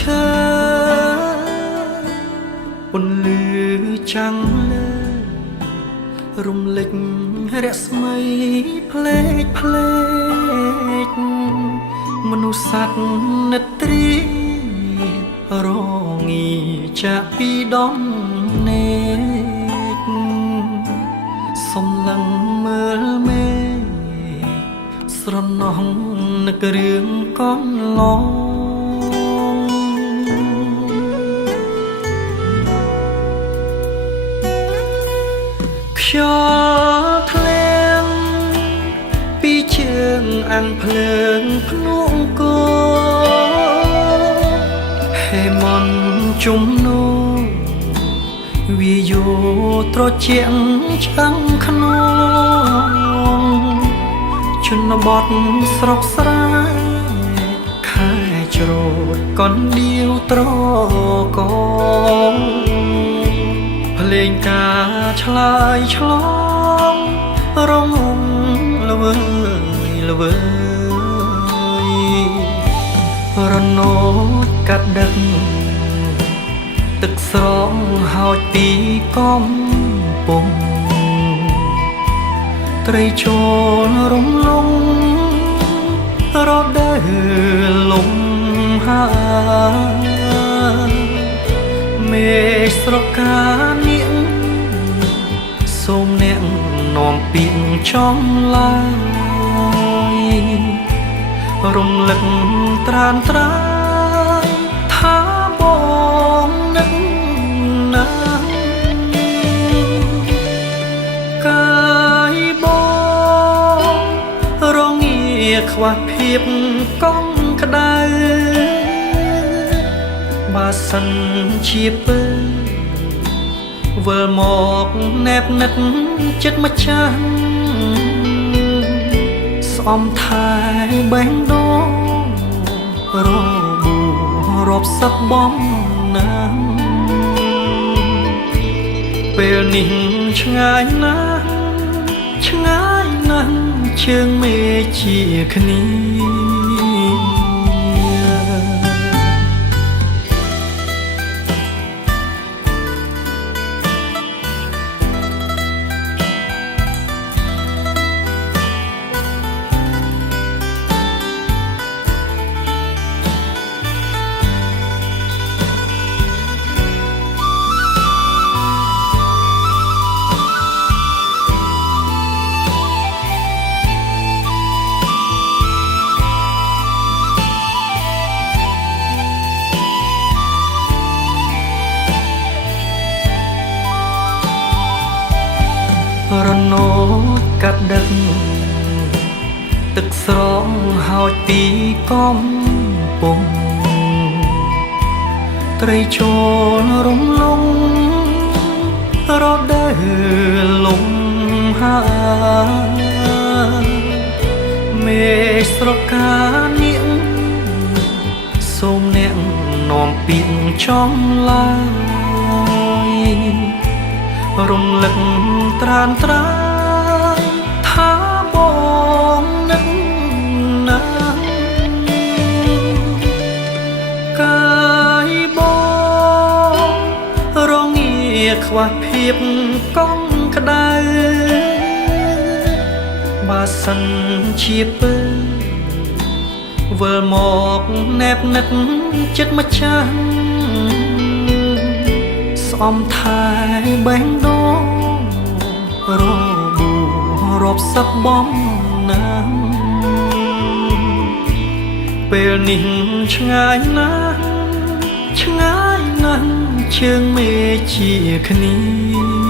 ឈើពន្លឺចាំងលើរំលេចរស្មីផ្លេកផ្លេកមនុស្សសត្វនិទ្រីរងាចាក់ពីដំណេកសំឡឹងមើលមេស្រណោះនឹករឿងកន្លងខ្យល់ធ្លាងពីជើងអាំងភ្លើងភ្នំគោហេមន់ជំនោវាយោត្រជាក់ចាំងក្នុងជនបទស្រុកស្រែខែច្រូតកនដៀវត្រកងភ្លេងការឆ្លើយឆ្លងរងល្វើយល្វើយរនោចកាត់ដឹកទឹកស្រងហោចពីកំពុងត្រីចូលរំលងរដើលំហាមេស្រកានាងសូមអ្នកនាំពីងចំឡាយរំលឹកត្រានត្រាយថាបងនឹកណាកាយបងរងាខ្វះភាពកង់ក្ដៅបើសិនជាពើវិលមកណែបនិតចិត្តម្ចាស់ស្អំថែបេះដូងរបួរាប់សឹកបំណាំពេលនេះឆ្ងាយណាស់ឆ្ងាយណាស់ជើងមេជាគ្នារនោចកាត់ដឹកទឹកស្រងហោចពីកំពុងត្រីចូលរំលងរដើលំហាមេស្រកានាងសូមអ្នកនាំពីងចំឡាយរំលឹកត្រានត្រាយថាបងនឹកណាកាយបងរងាខ្វះភាពកង់ក្ដៅបើសិនជាពើវិលមកណែបនិតចិត្តម្ចាស់ស្អំថែបេះដូងរបួរាប់សឹកបំណាំពេលនេះឆ្ងាយណាស់ឆ្ងាយណាស់ជើងមេជាគ្នា